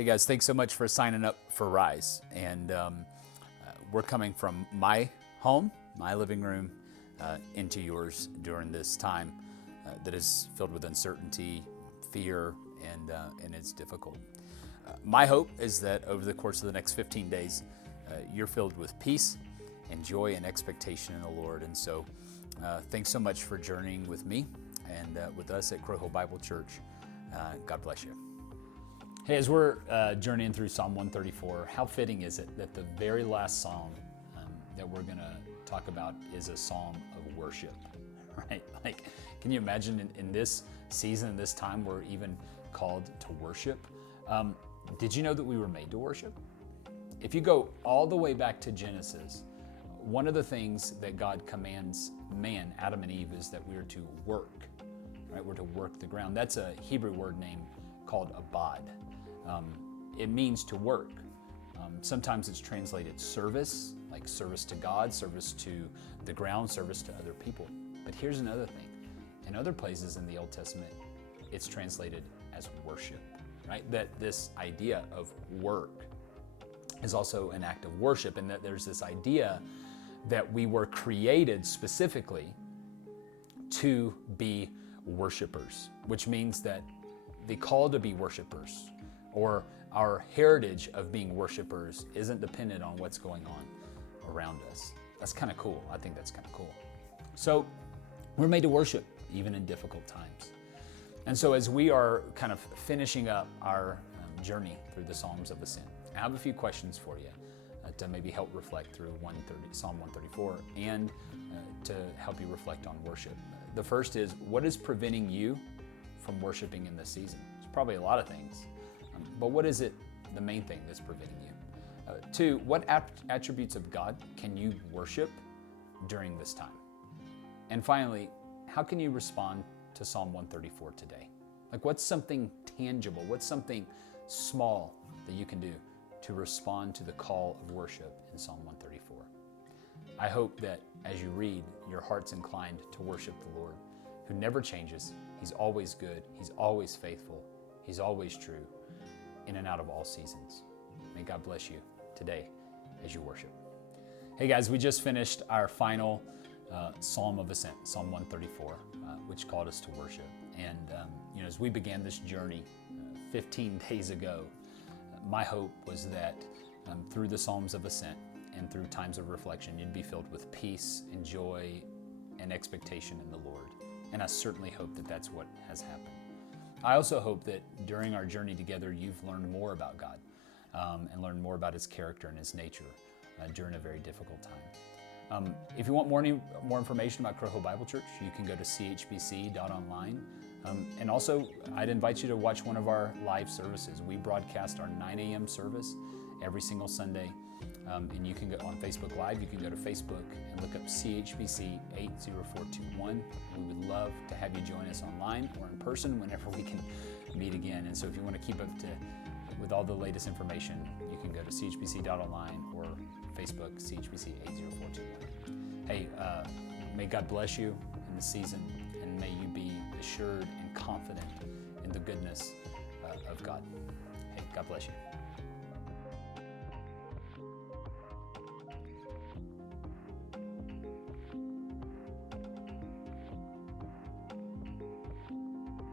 Hey guys, thanks so much for signing up for Rise. And we're coming from my home, my living room, into yours during this time that is filled with uncertainty, fear, and it's difficult. My hope is that over the course of the next 15 days, you're filled with peace and joy and expectation in the Lord. And so thanks so much for journeying with me and with us at Crow Hill Bible Church. God bless you. Hey, as we're journeying through Psalm 134, how fitting is it that the very last psalm that we're going to talk about is a psalm of worship, right? Like, can you imagine in this season, in this time, we're even called to worship? Did you know that we were made to worship? If you go all the way back to Genesis, one of the things that God commands man, Adam and Eve, is that we're to work, right? We're to work the ground. That's a Hebrew word name called abad. It means to work. Sometimes it's translated service, like service to God, service to the ground, service to other people. But here's another thing. In other places in the Old Testament, it's translated as worship, right? That this idea of work is also an act of worship, and that there's this idea that we were created specifically to be worshipers, which means that the call to be worshipers, or our heritage of being worshipers, isn't dependent on what's going on around us. That's kind of cool. I think that's kind of cool. So we're made to worship even in difficult times. And so as we are kind of finishing up our journey through the Psalms of Ascent, I have a few questions for you to maybe help reflect through Psalm 134 and to help you reflect on worship. The first is, what is preventing you from worshiping in this season? There's probably a lot of things, but what is it, the main thing that's preventing you? Two, what attributes of God can you worship during this time? And finally, how can you respond to Psalm 134 today? Like, what's something tangible, what's something small that you can do to respond to the call of worship in Psalm 134? I hope that as you read, your heart's inclined to worship the Lord, who never changes. He's always good, He's always faithful, He's always true, in and out of all seasons. May God bless you today as you worship. Hey guys, we just finished our final Psalm of Ascent, Psalm 134, which called us to worship. And as we began this journey 15 days ago, my hope was that through the Psalms of Ascent and through times of reflection, you'd be filled with peace and joy and expectation in the Lord. And I certainly hope that that's what has happened. I also hope that during our journey together, you've learned more about God and learned more about His character and His nature during a very difficult time. If you want more information about Crow Hill Bible Church, you can go to chbc.online. And also, I'd invite you to watch one of our live services. We broadcast our 9 a.m. service every single Sunday. And you can go on Facebook Live. You can go to Facebook and look up CHBC 80421. We would love to have you join us online or in person whenever we can meet again. And so if you want to keep up with all the latest information, you can go to chbc.online or Facebook CHBC 80421. Hey, may God bless you in this season, and may you be assured and confident in the goodness of God. Hey, God bless you.